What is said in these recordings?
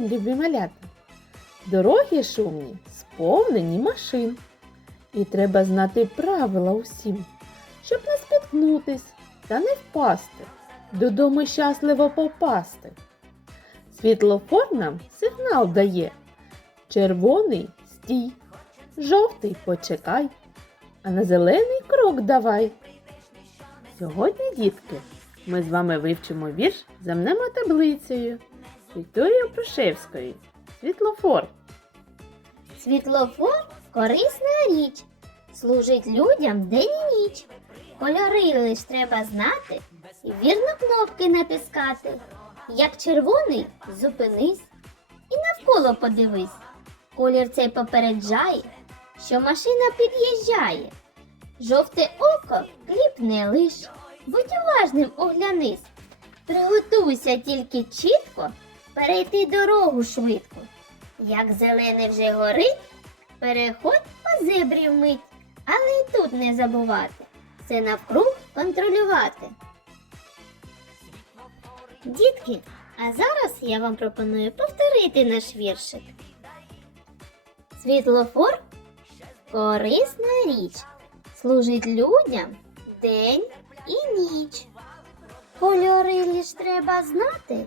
день, любі малята! Дороги шумні, сповнені машин. І треба знати правила усім, щоб не спіткнутись та не впасти, додому щасливо попасти. Світлофор нам сигнал дає. Червоний стій, жовтий почекай, а на зелений крок давай. Сьогодні, дітки, ми з вами вивчимо вірш за таблицею Вікторії Опрушевської. Світлофор. Світлофор корисна річ, служить людям день і ніч. Кольори лиш треба знати і вірно кнопки натискати. Як червоний, зупинись і навколо подивись. Колір цей попереджає, що машина під'їжджає. Жовте око кліпне лиш, будь уважним оглянись. Приготуйся тільки чітко, перейти дорогу швидко. Як зелений вже горить, переходь по зебрі вмить, але й тут не забувати. Це навкруг контролювати. Дітки, а зараз я вам пропоную повторити наш віршик. Світлофор корисна річ, служить людям день і ніч. Кольори лиш треба знати,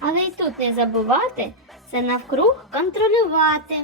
але й тут не забувати це навкруг контролювати.